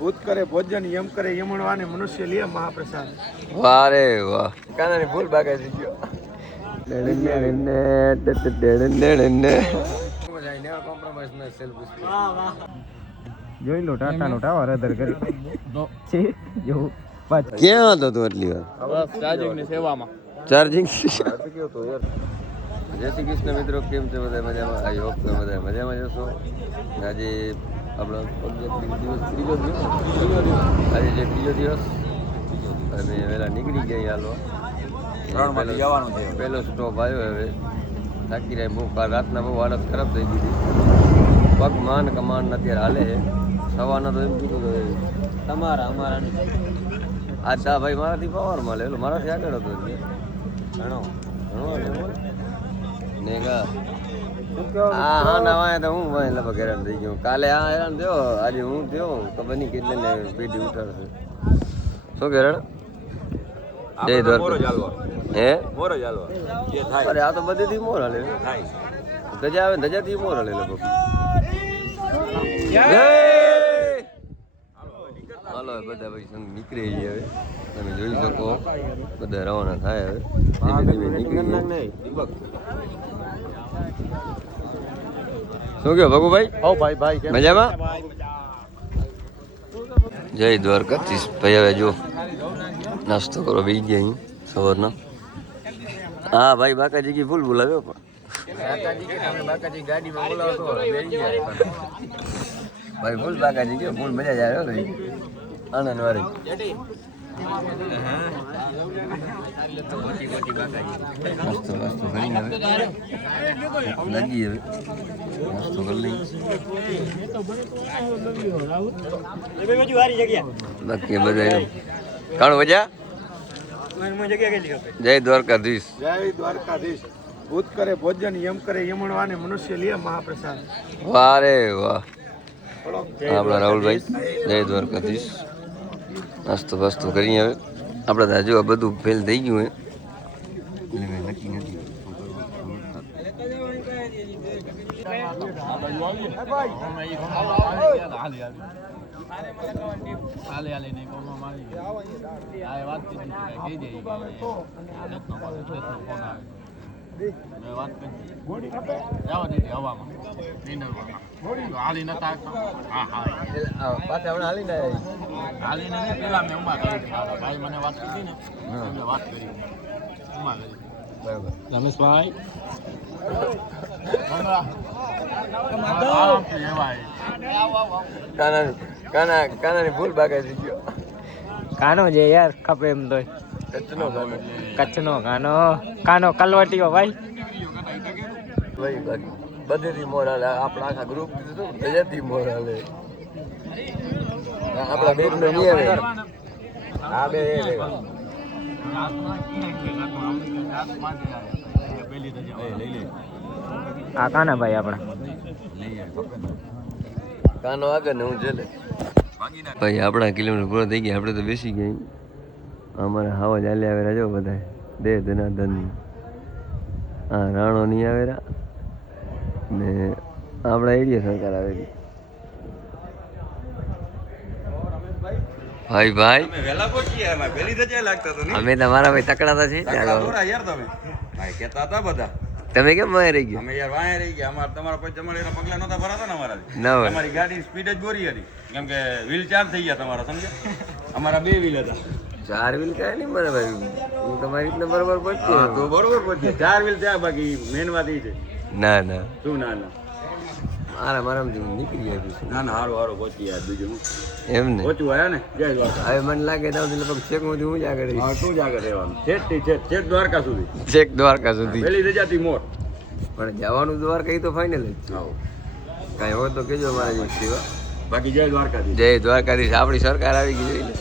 ભૂત કરે ભોજન યમ કરે યમણવાને મનુષ્ય લે મહાપ્રસાદ. વાહ રે વાહ. કાનાની ભૂલ ભાગે થઈ ગયો. જોઈ લો ટાટા નો ટાવર અધર કરી ક્યાં હતો તું એટલી વાર? ચાર્જિંગ ની સેવામાં. ચાર્જિંગ જય શ્રી કૃષ્ણ મિત્રો, કેમ છે બધા મજામાં? આઈ હોપ તમે બધા મજામાં જશો. આજે આપણો ત્રીજો દિવસ આજે જે ત્રીજો દિવસ અને વહેલા નીકળી ગયા હાલવા. પહેલો સ્ટોપ આવ્યો. હવે થાકી રહ્યા બહુ. રાતના બહુ હાલત ખરાબ થઈ ગઈ હતી. પગ માન કમાન અત્યારે હાલે છે. સવારના તો એમ કીધું તમારા અમારા આ દા ભાઈ મારાથી પાવર મળે એટલે મારાથી આગળ હતો ઘણો ને હા નવા તો હું લગભગ હેરાન થઈ ગયો. કાલે આ હેરાન થયો, આજે હું થયો. ખબર નહીં કેટલે ને પેઢી ઉઠાડશે. શું કે જય દ્વારકા હે મોર અરે આ તો બધેથી મોર હાલે. ધજા આવે ધજાથી મોર હાલે લગભગ. હાલો બધા ભાઈ સંગ નીકળે હવે તમે જોઈ શકો. બધા રવાના થાય હવે ધીમે ધીમે નીકળી. શું કહો ભગુભાઈ? મજામાં? જય દ્વારકાધીશ ભાઈ. હવે જો નાસ્તો કરો બેસી ગયા અહીં સવારના. હા ભાઈ બાકાજી કી ફૂલ બોલાવ્યો પણ બાકાજી ગાડીમાં બોલાવતો ભાઈ ફૂલ બાકાજી કે ફૂલ મજા જ આવ્યો ભાઈ. આનંદ વાળી મસ્ત મસ્ત કરી હવે લાગી હવે મસ્ત કરી લઈ. બાકી બધા કાણું વજા. જય દ્વારકાધીશ. જય દ્વારકાધીશ. ભૂત કરે ભોજન યમ કરે યમણવાને મનુષ્ય લે મહાપ્રસાદ. વાહ રે વાહ. આપણા રાહુલભાઈ જય દ્વારકાધીશ. નાસ્તો બાસ્તો કરી હવે આપણે તો હજુ આ બધું ફેલ થઈ ગયું હે નક્કી નથી. રમેશભાઈ કાનાની ભૂલ ભાગે થઈ ગયો. કાનો છે યાર ખપે એમ તો કચ્છનો કાનો કાનો કલવટીઓ ભાઈ બધેથી મોર હાલે. આપણા આખા ગ્રુપ બધેથી મોર હાલે. આપણા બેગ નો નહીં આવે. હા બે આ કાના ભાઈ આપણા કાનો આગળ ને હું જેલે ભાઈ. આપણા કિલોમીટર પૂરો થઈ ગયા. આપણે તો બેસી ગયા. અમારે હાવા ચાલે આવેલા જો બધા દે ધનાધન. હા રાણો નહીં આવેલા ને આપણા એરિયા સરકાર આવેલી. ભાઈ ભાઈ અમે તમારા ભાઈ તકડાતા છે. તમે કેમ વાય રહી ગયા? અમે યાર વાય રહી ગયા. અમાર તમારા પછી જમાડીના પગલા નતા ભરાતા ને અમારા. તમારી ગાડી સ્પીડ જ બોરી હતી કેમ કે વ્હીલ ચાર થઈ ગયા તમારા, સમજ્યા? અમારા બે વ્હીલ હતા. ચાર વ્હીલ કાંઈ નહીં મારા ભાઈ. હું તમારી રીતના બરોબર પહોંચ્યો. તો બરોબર પહોંચ્યા. ચાર વ્હીલ ત્યાં, બાકી મેન વાત એ છે. ના ના શું ના ના આરામથી નીકળી ગયા. ના ના હારું હારું પહોંચી યાર. બીજું એમ ને પહોંચવું આયા ને. જય દ્વારકા. હવે મને લાગે તો લગભગ છેક હું જ આગળ હા શું જ આગળ રહેવાનું? છેક દ્વારકા સુધી. છેક દ્વારકા સુધી. પેલી રજાથી મોર પણ જવાનું દ્વારકા એ તો ફાઇનલ જ છે. આવો કાંઈ હોય તો કેજો મારા જેવી સેવા. બાકી જય દ્વારકાથી. જય દ્વારકાધીશ. આપણી સરકાર આવી ગઈ જોઈ લે.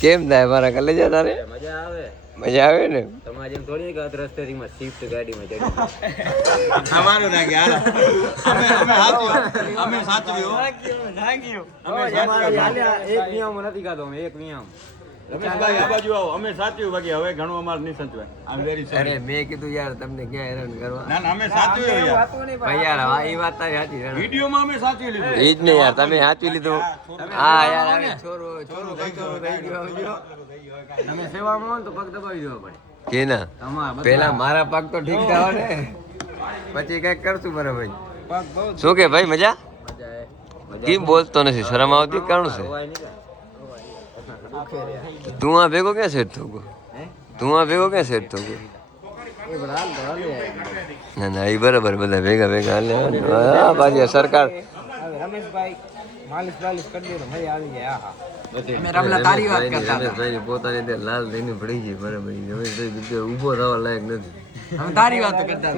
કેમ થાય મારા કલેજા તારે? મજા આવે. મજા આવે ને? તમારે જેમ થોડી કે રસ્તેથી માં શિફ્ટ ગાડીમાં ચડી અમારું ના ગયા. અમે સાચવ્યો. એક નિયમ નથી ખાતો. એક નિયમ રમેશભાઈ આ બાજુ આવો, અમે સાચવ્યું, બાકી હવે ઘણું અમારે નહીં સંચવાય. આઈ એમ વેરી સોરી. અરે મેં કીધું યાર તમને ક્યાં હેરાન કરવા. ના ના અમે સાચવ્યું યાર. ભાઈ યાર હા એ વાત તારી સાચી છે. વિડીયોમાં અમે સાચવી લીધું. એ જ ને યાર તમે સાચવી લીધું. હા યાર હવે છોરો રહી ગયો. તમે સેવામાં હો ને તો પગ દબાવી દેવો પડે. કે ના પેલા મારા પગ તો ઠીક થવા ને પછી કઈક કરશું બરાબર. શું કે ભાઈ મજા? કેમ બોલતો નથી? શરમ આવતી કારણ છે? તું આ ભેગો ક્યાં સેટ થયો? તું આ ભેગો ક્યાં સેટ થયો? ના ના એ બરાબર બધા ભેગા ભેગા હાલે. હા પાછી સરકાર રમેશભાઈ માલિશ બાલિશ કરી દે તો મજા આવી જાય. રમેશભાઈ પોતાની અંદર લાલ થઈને પડી ગઈ બરાબર. રમેશભાઈ બીજો ઊભો થવા લાયક નથી. તારી વાત કરતા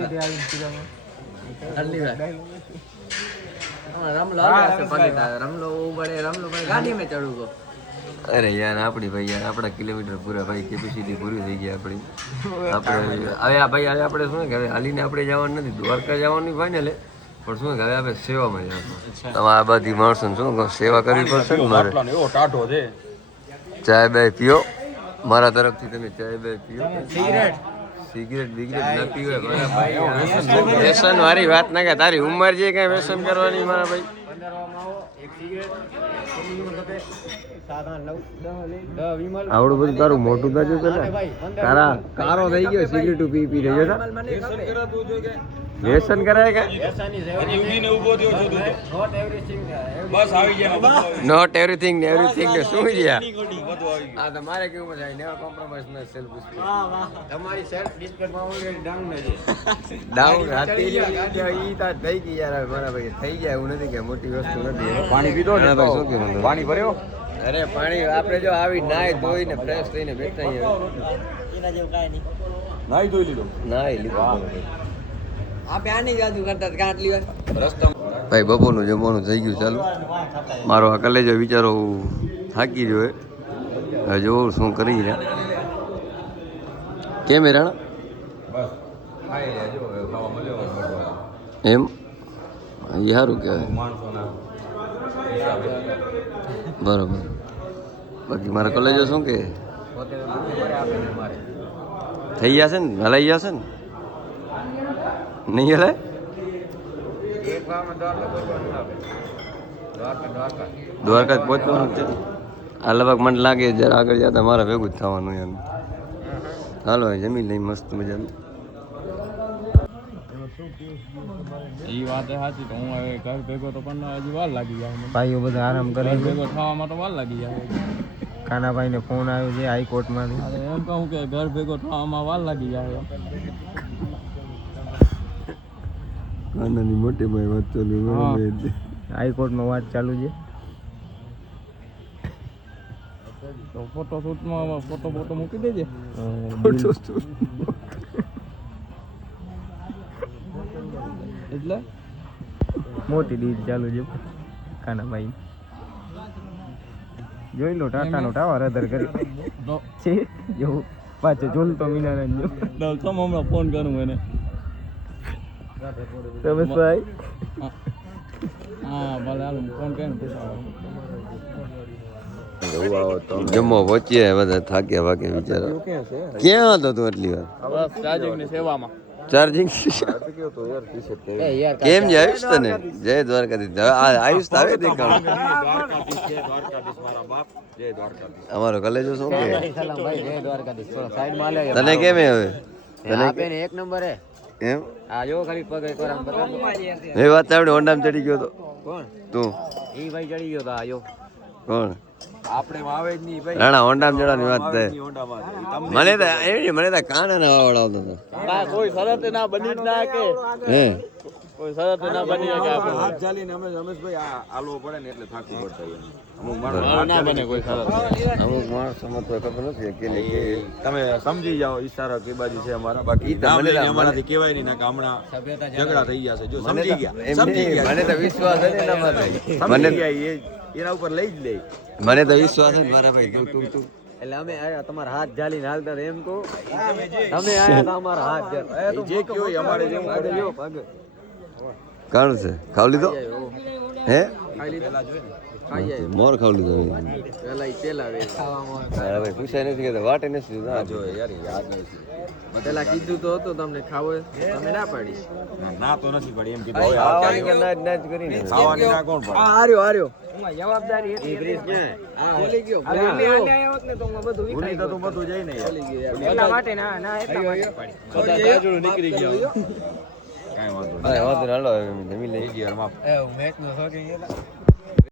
અરે યાર આપણી ભાઈ યાર આપણા કિલોમીટર પૂરા ભાઈ કેપેસિટી પૂરી થઈ ગઈ આપણી. આપણે હવે આ ભાઈ આપણે શું કે હવે હાલીને આપણે જવાનું નથી, દ્વારકા જવાનું ફાઇનલ. પણ શું કે હવે આપણે સેવામાં જવાનું. તમે આ બધી માણસો શું સેવા કરવી પડશે ને મારે. એવો ટાઢો છે. ચાય બાય પીઓ મારા તરફથી. તમે ચાય બાય પીઓ. સિગરેટ બિગરેટ ના પીવે મારા ભાઈ. વ્યસન વાળી વાત ના કે તારી ઉંમર છે કઈ વ્યસન કરવાની મારા ભાઈ. આવડું બધું તારું મોટું તાજુ તારા કારો થઈ ગયો સિગરેટ પી પી રહ્યો. વ્યસન કરાય કે નોટ એવરીથિંગ ને એવરીથિંગ ને શું ગયા. હા તમારે કેવું થાય નેવર કોમ્પ્રોમાઇઝ નો સેલ્ફ રિસ્પેક્ટ. તમારી સેલ્ફ રિસ્પેક્ટ માં ઓલરેડી ડાઉન છે. ડાઉન હતી ઈ તા થઈ ગઈ યાર મારા ભાઈ. થઈ જાય એવું નથી કે મોટી વસ્તુ નથી. પાણી પીધો ને ભાઈ? શું કીધું? પાણી ભર્યો? અરે પાણી આપણે જો આવી નાય ધોઈને ફ્રેશ થઈને બેઠા એના જેવું કાંઈ નહીં. નાઈ ધોઈ લીધો? નાય લીધું. આપણે આની જાદુ કરતા હતા આટલી વાર. ભાઈ બપોરનું જમવાનું થઈ ગયું ચાલુ. મારો આ કલેજો વિચારો થાકી જોઈએ. હવે જોઉં શું કરી રહ્યા. કેમ હેરાણ એમ એ સારું કહેવાય. બરોબર. બાકી મારા કોલેજો શું કે થઈ ગયા છે ને? હલાઈ ગયા છે ને? નહીં હલાય? દ્વારકા જ પહોંચવાનું છે. આ લગભગ મને લાગે જરા આગળ જતા મારા ભેગું જ થવાનું એમ. હાલો જમીન લઈ મસ્ત મજાનું. એ વાત સાચી. તો હું હવે ઘર ભેગો તો પણ હજી વાર લાગી જાય. ભાઈઓ બધા આરામ કરે ઘર ભેગો થવામાં તો વાર લાગી જાય. કાનાભાઈ ને ફોન આવ્યો છે હાઈકોર્ટમાંથી. અરે એમ કહું કે ઘર ભેગો થવામાં વાર લાગી જાય. કાનાની મોટી ભાઈ વાત ચાલુ. હાઈકોર્ટમાં વાત ચાલુ છે. તો ફોટોશૂટમાં ફોટો મૂકી દેજે. એટલે મોટી ડીલ ચાલુ છે કાનાભાઈ. જોઈ લો ટાટાનો ટાવર અધર કરી છે. જો પાછો ઝૂલતો મિનારાન જો. કમ હમણાં ફોન કરું એને. રમેશભાઈ હા ભલે હાલ ફોન કરીને જમવા પહોંચીએ બધા થાક્યા વાગે બિચારા. ક્યાં હતો તું આટલી વાર? બસ ચાર્જિંગની સેવામાં. ચાર્જિંગ કેમ છે આયુષ તને? જય દ્વારકાધીશ. આયુષ તો આવે અમારો કલેજો શું કે તને કેમ હવે? તને એક નંબર હે એમ આ જો ખાલી પગ એકવાર આમ બતાવો. એ વાત આવડે હોન્ડામાં ચડી ગયો તો કોણ? તું. ઈ ભાઈ ચડી ગયો તો આયો. કોણ? આપણે આવે જ નહીં ભાઈ. રાણા હોન્ડામાં ચડવાની વાત થાય. મને તો એવી મને તો કાના ના આવડાવતો હતો. કોઈ શરત ના બની જ ના કે હે કોઈ શરત ના બની કે આપણે હાથ ચાલીને અમે રમેશભાઈ આલવો પડે ને એટલે થાકવું પડતા હોય. અમુક ના બને કોઈ શરત. અમુક માણસોમાં તો ખબર નથી કે ને કે તમે સમજી જાઓ ઈશારા કે બાજુ છે અમારા. બાકી નામ લઈને અમારાથી કહેવાય નહીં ના કે હમણાં ઝઘડા થઈ ગયા છે. જો સમજી ગયા સમજી ગયા. મને તો વિશ્વાસ છે ને મને સમજી ગયા એના ઉપર લઈ જ લે. મને તો વિશ્વાસ છે મારા ભાઈ. તું એટલે અમે આયા તમારા હાથ જાલીને હાલતા હતા એમ કહો. તમે આયા હતા અમારા હાથ જે કયો હોય અમારે જેવું પડે. કાણું છે ખાવ લીધો હે મોર ખાવ લીધો હવે પૂછાય નથી કે વાટે નથી જો યાર યાદ નથી પેલા કીધું તો હતું તમને ખાવો તમે ના પાડી ના તો નથી પડી એમ ખાવાની કે નાચ કરીને ખાવાની ના કોણ પડે આર્યો જવાબદારી એ બ્રિજ બોલી ગયો ભૂલી તો તું બધું જઈ ને યાર એટલા માટે ના એટલા માટે પાડી નીકળી ગયો કાંઈ વાંધો હા વાંધો ના લો જમી લઈ નહીં માફ મેચ નો શોખીન